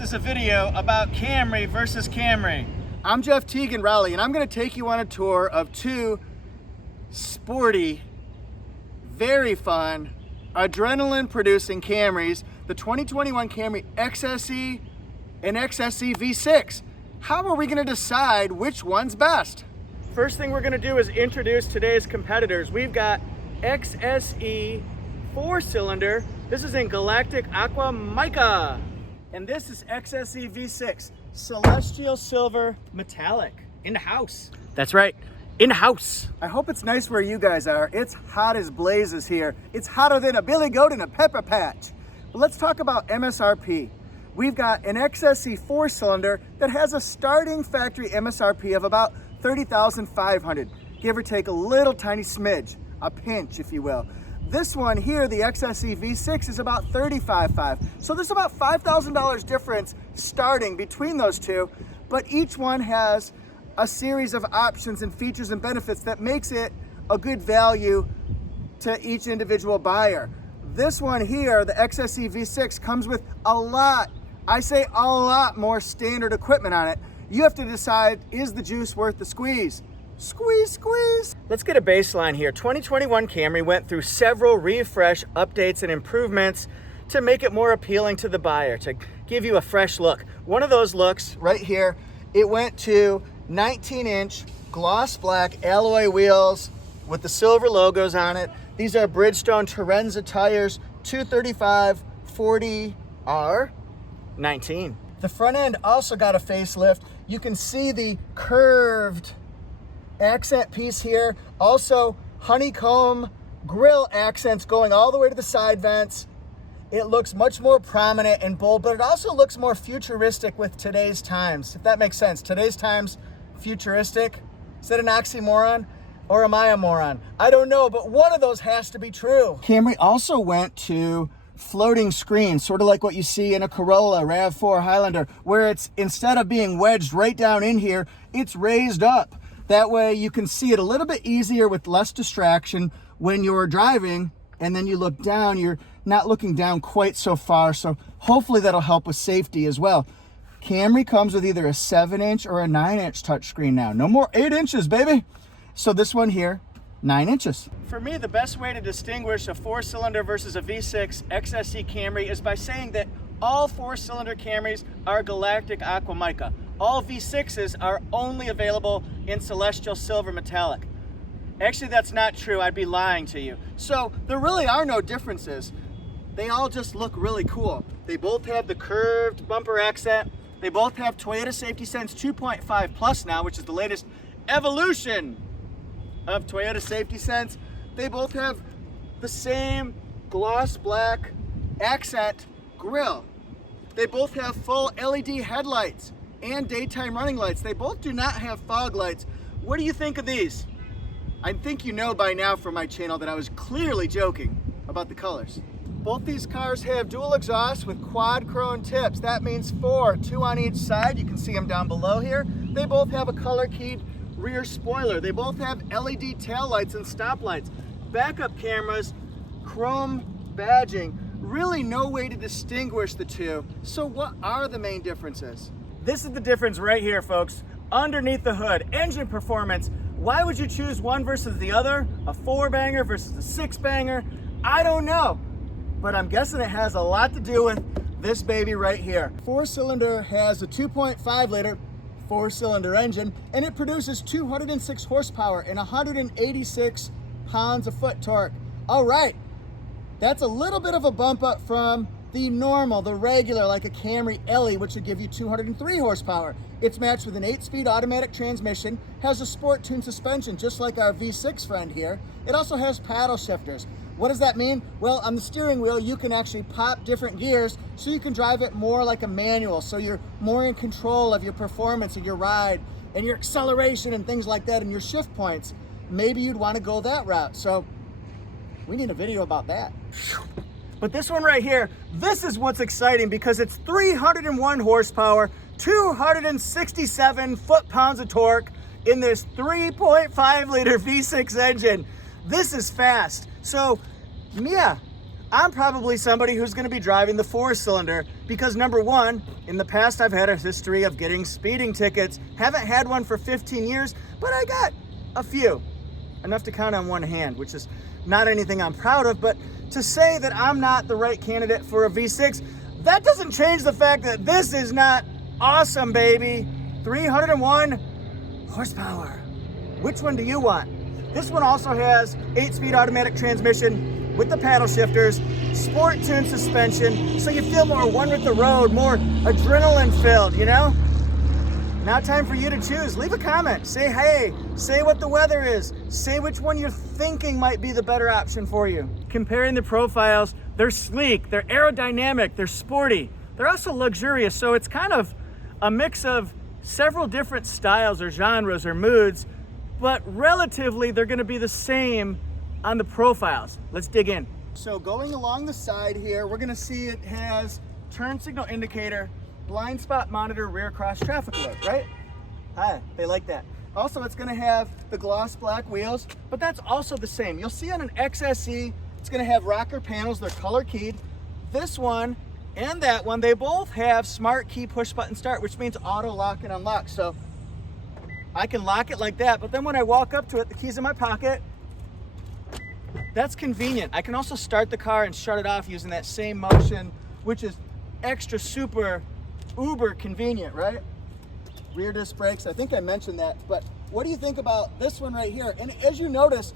This is a video about Camry versus Camry. I'm Jeff Teagan Raleigh, and I'm going to take you on a tour of two sporty, very fun, adrenaline-producing Camrys, the 2021 Camry XSE and XSE V6. How are we going to decide which one's best? First thing we're going to do is introduce today's competitors. We've got XSE 4-cylinder. This is in Galactic Aqua Mica. And this is XSE V6, Celestial Silver Metallic, in the house. That's right, in the house. I hope it's nice where you guys are. It's hot as blazes here. It's hotter than a billy goat in a pepper patch. But let's talk about MSRP. We've got an XSE 4-cylinder that has a starting factory MSRP of about $30,500, give or take a little tiny smidge, a pinch if you will. This one here, the XSE V6, is about $35,500. So there's about $5,000 difference starting between those two, but each one has a series of options and features and benefits that makes it a good value to each individual buyer. This one here, the XSE V6, comes with a lot, I say a lot more standard equipment on it. You have to decide, is the juice worth the squeeze? Squeeze, squeeze. Let's get a baseline here. 2021 Camry went through several refresh, updates, and improvements to make it more appealing to the buyer, to give you a fresh look. One of those looks right here, it went to 19-inch gloss black alloy wheels with the silver logos on it. These are Bridgestone Terenza tires, 235 40R 19. The front end also got a facelift. You can see the curved accent piece here. Also honeycomb grille accents going all the way to the side vents. It looks much more prominent and bold, but it also looks more futuristic with today's times, if that makes sense. Today's times, futuristic. Is that an oxymoron or am I a moron? I don't know, but one of those has to be true. Camry also went to floating screen, sort of like what you see in a Corolla RAV4 Highlander, where it's, instead of being wedged right down in here, it's raised up. That way you can see it a little bit easier with less distraction when you're driving, and then you look down, you're not looking down quite so far, so hopefully that'll help with safety as well. Camry comes with either a 7-inch or a 9-inch touchscreen now. No more 8 inches, baby. So this one here, 9 inches. For me, the best way to distinguish a 4-cylinder versus a V6 XSE Camry is by saying that all 4-cylinder Camrys are Galactic Aqua Mica. All V6s are only available in Celestial Silver Metallic. Actually, that's not true. I'd be lying to you. So there really are no differences. They all just look really cool. They both have the curved bumper accent. They both have Toyota Safety Sense 2.5 Plus now, which is the latest evolution of Toyota Safety Sense. They both have the same gloss black accent grille. They both have full LED headlights and daytime running lights. They both do not have fog lights. What do you think of these? I think you know by now from my channel that I was clearly joking about the colors. Both these cars have dual exhaust with quad chrome tips. That means 4, 2 on each side. You can see them down below here. They both have a color keyed rear spoiler. They both have LED taillights and stoplights. Backup cameras, chrome badging. Really no way to distinguish the two. So what are the main differences? This is the difference right here, folks. Underneath the hood, engine performance. Why would you choose one versus the other? A 4-banger versus a 6-banger? I don't know, but I'm guessing it has a lot to do with this baby right here. 4-cylinder has a 2.5 liter 4-cylinder engine, and it produces 206 horsepower and 186 pounds of foot torque. All right, that's a little bit of a bump up from the normal, the regular, like a Camry LE, which would give you 203 horsepower. It's matched with an 8-speed automatic transmission, has a sport tuned suspension, just like our V6 friend here. It also has paddle shifters. What does that mean? Well, on the steering wheel, you can actually pop different gears so you can drive it more like a manual, so you're more in control of your performance and your ride and your acceleration and things like that and your shift points. Maybe you'd want to go that route. So we need a video about that. But this one right here, this is what's exciting because it's 301 horsepower, 267 foot-pounds of torque in this 3.5 liter V6 engine. This is fast. So yeah, I'm probably somebody who's gonna be driving the 4-cylinder because number one, in the past I've had a history of getting speeding tickets. Haven't had one for 15 years, but I got a few. Enough to count on one hand, which is not anything I'm proud of, but to say that I'm not the right candidate for a V6, that doesn't change the fact that this is not awesome, baby. 301 horsepower. Which one do you want? This one also has 8-speed automatic transmission with the paddle shifters, sport tune suspension, so you feel more one with the road, more adrenaline filled, you know? Now time for you to choose. Leave a comment, say hey, say what the weather is, say which one you're thinking might be the better option for you. Comparing the profiles, they're sleek, they're aerodynamic, they're sporty, they're also luxurious, so it's kind of a mix of several different styles or genres or moods, but relatively they're gonna be the same on the profiles. Let's dig in. So going along the side here, we're gonna see it has turn signal indicator, blind spot monitor, rear cross traffic alert, right? Hi, they like that. Also, it's gonna have the gloss black wheels, but that's also the same. You'll see on an XSE, it's gonna have rocker panels, they're color keyed. This one and that one, they both have smart key push button start, which means auto lock and unlock. So I can lock it like that, but then when I walk up to it, the key's in my pocket. That's convenient. I can also start the car and shut it off using that same motion, which is extra super uber convenient, right? Rear disc brakes, I think I mentioned that, but what do you think about this one right here? And as you notice,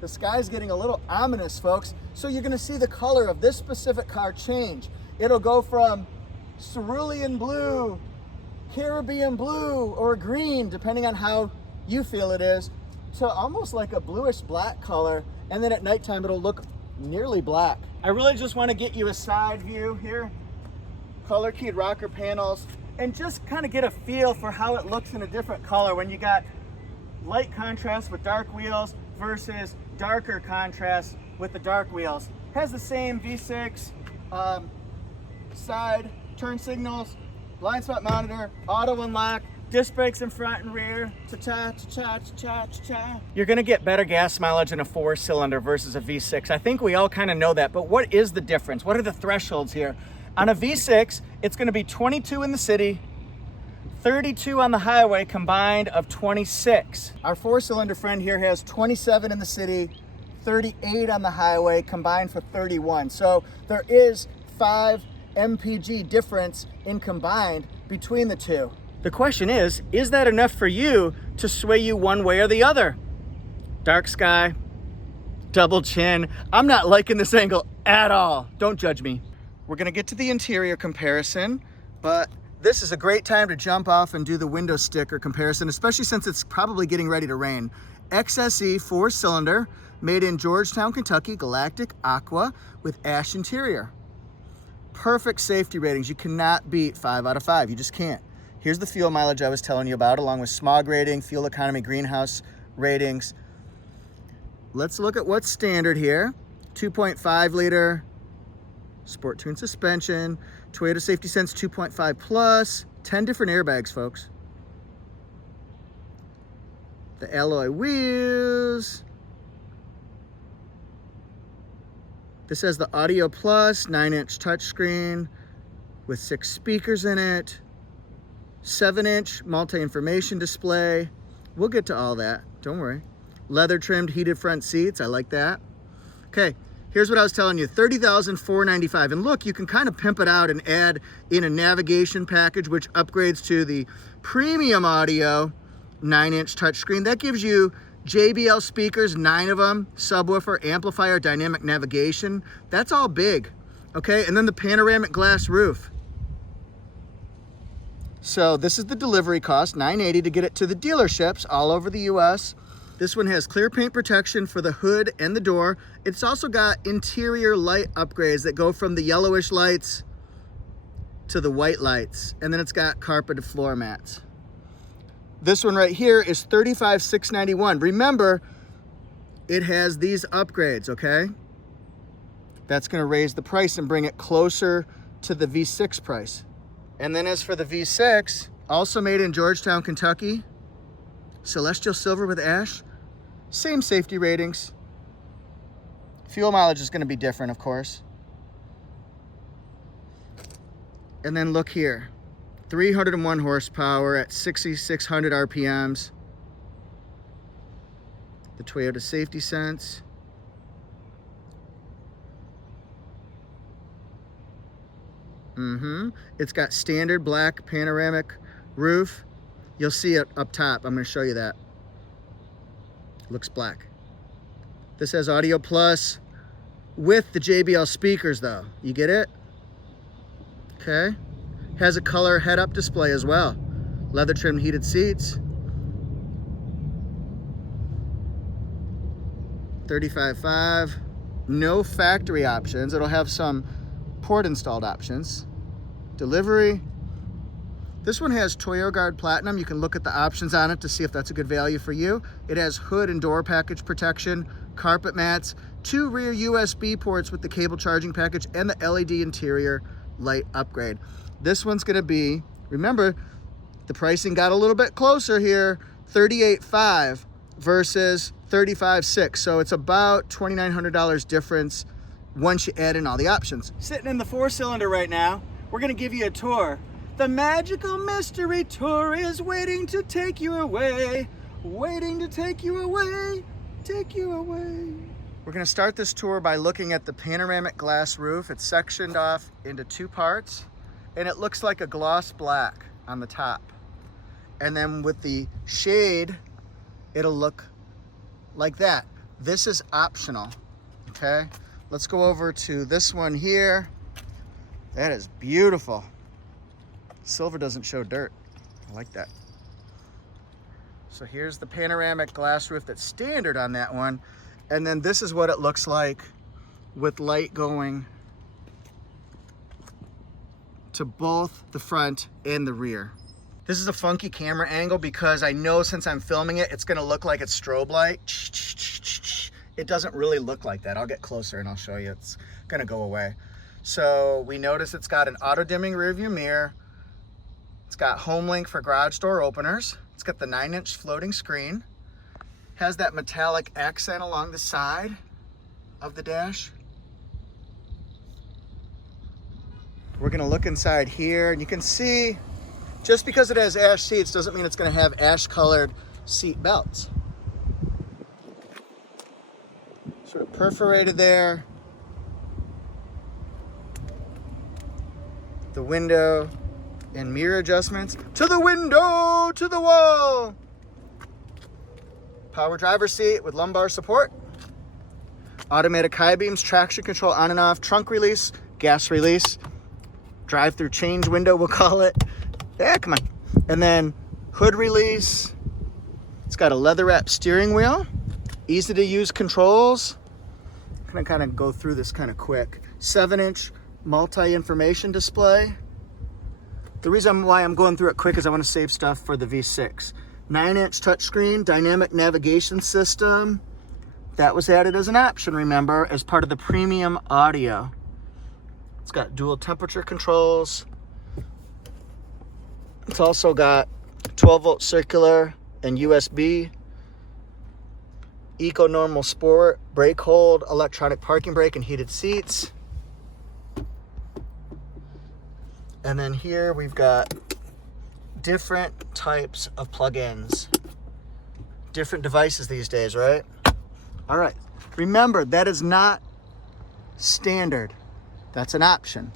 the sky's getting a little ominous, folks. So you're gonna see the color of this specific car change. It'll go from cerulean blue, Caribbean blue, or green, depending on how you feel it is, to almost like a bluish black color. And then at nighttime, it'll look nearly black. I really just wanna get you a side view here. Color keyed rocker panels, and just kind of get a feel for how it looks in a different color when you got light contrast with dark wheels versus darker contrast with the dark wheels. Has the same V6 side turn signals, blind spot monitor, auto unlock, disc brakes in front and rear. Cha-cha, cha-cha, cha-cha, cha-cha. You're gonna get better gas mileage in a 4-cylinder versus a V6. I think we all kind of know that, but what is the difference? What are the thresholds here? On a V6, it's gonna be 22 in the city, 32 on the highway, combined of 26. Our 4-cylinder friend here has 27 in the city, 38 on the highway, combined for 31. So there is 5 mpg difference in combined between the two. The question is that enough for you to sway you one way or the other? Dark sky, double chin. I'm not liking this angle at all. Don't judge me. We're gonna get to the interior comparison, but this is a great time to jump off and do the window sticker comparison, especially since it's probably getting ready to rain. XSE 4-cylinder, made in Georgetown, Kentucky, Galactic Aqua with ash interior. Perfect safety ratings. You cannot beat 5 out of 5. You just can't. Here's the fuel mileage I was telling you about, along with smog rating, fuel economy, greenhouse ratings. Let's look at what's standard here. 2.5 liter. Sport tune suspension, Toyota Safety Sense 2.5 plus, 10 different airbags, folks. The alloy wheels. This has the Audio Plus 9-inch touchscreen with 6 speakers in it, 7-inch multi-information display. We'll get to all that, don't worry. Leather trimmed heated front seats, I like that. Okay. Here's what I was telling you, $30,495. And look, you can kind of pimp it out and add in a navigation package, which upgrades to the premium audio 9-inch touchscreen. That gives you JBL speakers, 9 of them, subwoofer, amplifier, dynamic navigation. That's all big, okay? And then the panoramic glass roof. So this is the delivery cost, $980 to get it to the dealerships all over the US. This one has clear paint protection for the hood and the door. It's also got interior light upgrades that go from the yellowish lights to the white lights. And then it's got carpeted floor mats. This one right here is $35,691. Remember, it has these upgrades, okay? That's gonna raise the price and bring it closer to the V6 price. And then as for the V6, also made in Georgetown, Kentucky, Celestial silver with ash, same safety ratings, Fuel mileage is going to be different, of course. And then look here, 301 horsepower at 6,600 RPMs. The Toyota Safety Sense. It's got standard black panoramic roof. You'll see it up top. I'm going to show you that. Looks black. This has Audio Plus with the JBL speakers though. You get it? Okay. Has a color head-up display as well. Leather trimmed heated seats. 35.5. No factory options. It'll have some port installed options. Delivery. This one has Toyo Guard Platinum. You can look at the options on it to see if that's a good value for you. It has hood and door package protection, carpet mats, 2 rear USB ports with the cable charging package, and the LED interior light upgrade. This one's gonna be, remember, the pricing got a little bit closer here, $38,500 versus $35,600. So it's about $2,900 difference once you add in all the options. Sitting in the 4-cylinder right now, we're gonna give you a tour. The magical mystery tour is waiting to take you away, waiting to take you away, take you away. We're gonna start this tour by looking at the panoramic glass roof. It's sectioned off into 2 parts, and it looks like a gloss black on the top. And then with the shade, it'll look like that. This is optional, okay? Let's go over to this one here. That is beautiful. Silver doesn't show dirt. I like that. So here's the panoramic glass roof that's standard on that one. And then this is what it looks like with light going to both the front and the rear. This is a funky camera angle because I know since I'm filming it, it's gonna look like it's strobe light. It doesn't really look like that. I'll get closer and I'll show you. It's gonna go away. So we notice it's got an auto dimming rear view mirror. It's got home link for garage door openers. It's got the 9-inch floating screen. Has that metallic accent along the side of the dash. We're gonna look inside here and you can see, just because it has ash seats doesn't mean it's gonna have ash colored seat belts. Sort of perforated there. The window and mirror adjustments. To the window, to the wall. Power driver seat with lumbar support. Automatic high beams, traction control on and off, trunk release, gas release, drive-through change window, we'll call it. Yeah, come on. And then hood release. It's got a leather wrap steering wheel, easy to use controls. I'm gonna kind of go through this kind of quick. 7-inch multi-information display. The reason why I'm going through it quick is I want to save stuff for the V6. 9-inch touchscreen, dynamic navigation system. That was added as an option, remember, as part of the premium audio. It's got dual temperature controls. It's also got 12-volt circular and USB. Eco Normal Sport, brake hold, electronic parking brake, and heated seats. And then here we've got different types of plugins. Different devices these days, right? All right, remember that is not standard. That's an option.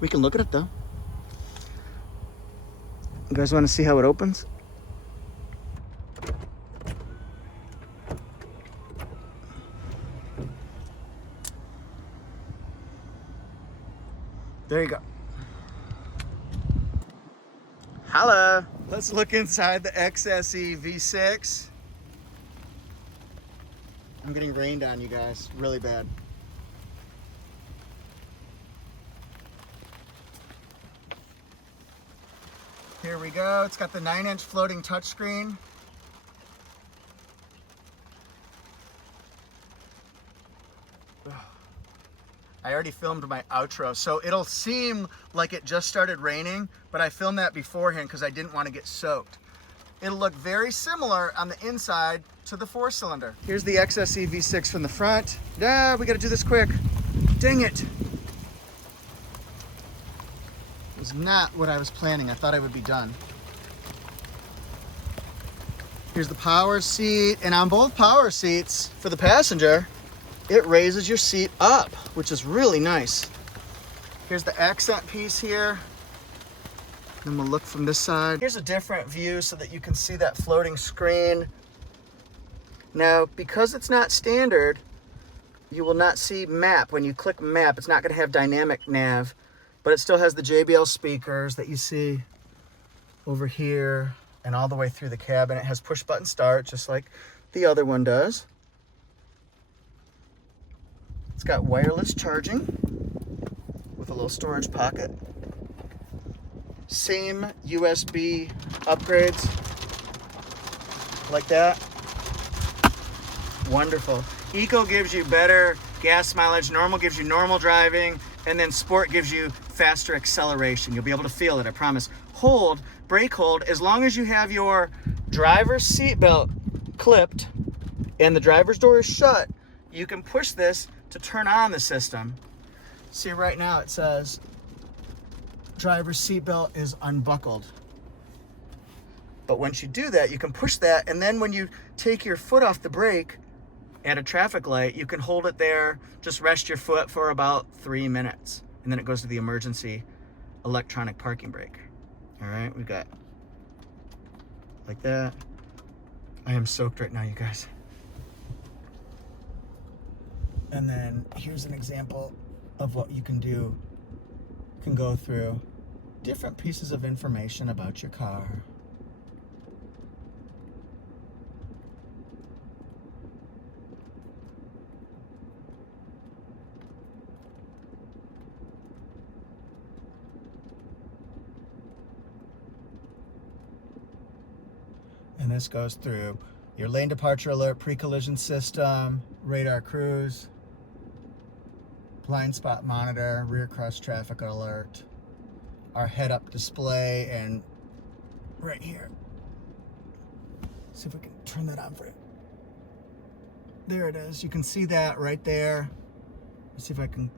We can look at it though. You guys want to see how it opens? There you go. Hello. Let's look inside the XSE V6. I'm getting rained on, you guys, really bad. Here we go. It's got the 9-inch floating touchscreen. I already filmed my outro, so it'll seem like it just started raining, but I filmed that beforehand because I didn't want to get soaked. it'll look very similar on the inside to the 4-cylinder. Here's the XSE V6 from the front. Ah, we gotta do this quick. Dang it. It was not what I was planning. I thought I would be done. Here's the power seat, and on both power seats for the passenger, it raises your seat up, which is really nice. Here's the accent piece here. Then we'll look from this side. Here's a different view so that you can see that floating screen. Now, because it's not standard, you will not see map. When you click map, it's not gonna have dynamic nav, but it still has the JBL speakers that you see over here and all the way through the cabin. It has push button start, just like the other one does. It's got wireless charging with a little storage pocket. Same USB upgrades like that. Wonderful. Eco gives you better gas mileage, normal gives you normal driving, and then sport gives you faster acceleration. You'll be able to feel it, I promise. Hold, brake hold, as long as you have your driver's seat belt clipped and the driver's door is shut, you can push this to turn on the system. See, right now it says driver's seat belt is unbuckled. But once you do that, you can push that, and then when you take your foot off the brake at a traffic light, you can hold it there, just rest your foot for about 3 minutes, and then it goes to the emergency electronic parking brake. All right, we've got like that. I am soaked right now, you guys. And then here's an example of what you can do. You can go through different pieces of information about your car. And this goes through your lane departure alert, pre-collision system, radar cruise, blind spot monitor, rear cross traffic alert, our head-up display, and right here. See if we can turn that on for you. There it is. You can see that right there. Let's see if I can.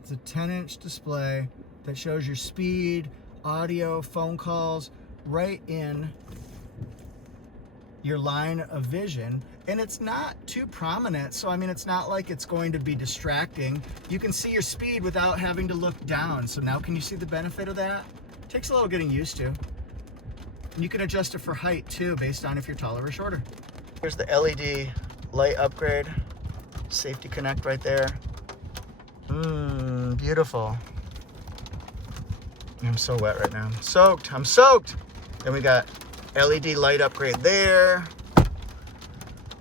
It's a 10-inch display that shows your speed, audio, phone calls, right in your line of vision, and it's not too prominent, so I mean it's not like it's going to be distracting. You can see your speed without having to look down. So now can you see the benefit of that? It takes a little getting used to. And you can adjust it for height too, based on if you're taller or shorter. Here's the LED light upgrade, safety connect right there. Beautiful. I'm so wet right now. I'm soaked. Then we got LED light upgrade there.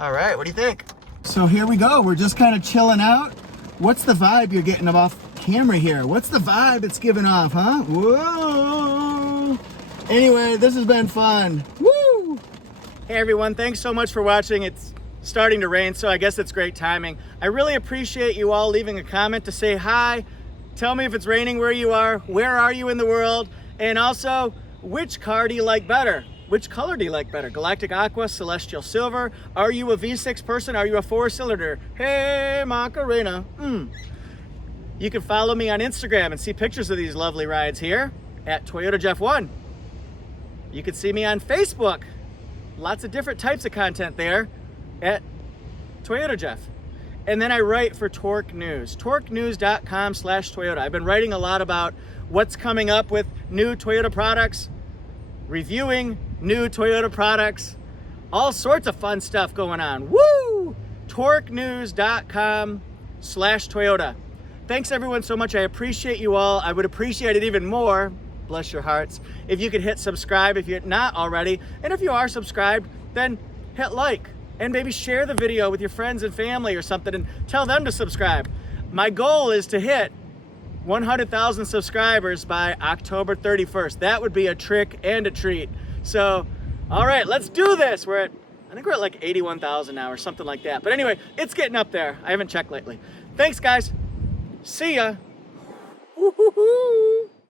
All right, what do you think? So here we go. We're just kind of chilling out. What's the vibe you're getting off camera here? What's the vibe it's giving off, huh? Whoa. Anyway, this has been fun. Woo! Hey everyone, thanks so much for watching. It's starting to rain, so I guess it's great timing. I really appreciate you all leaving a comment to say hi. Tell me if it's raining where you are. Where are you in the world? And also, which car do you like better? Which color do you like better? Galactic Aqua, Celestial Silver? Are you a V6 person? Are you a 4-cylinder? Hey, Macarena. You can follow me on Instagram and see pictures of these lovely rides here at Toyota Jeff 1. You can see me on Facebook. Lots of different types of content there at Toyota Jeff. And then I write for Torque News, torquenews.com/Toyota. I've been writing a lot about what's coming up with new Toyota products, reviewing new Toyota products, all sorts of fun stuff going on. Woo! torquenews.com/Toyota. Thanks everyone so much. I appreciate you all. I would appreciate it even more, bless your hearts, if you could hit subscribe if you're not already. And if you are subscribed, then hit like and maybe share the video with your friends and family or something and tell them to subscribe. My goal is to hit 100,000 subscribers by October 31st. That would be a trick and a treat. So, all right, let's do this. I think we're at like 81,000 now or something like that. But anyway, it's getting up there. I haven't checked lately. Thanks, guys. See ya. Woo-hoo-hoo.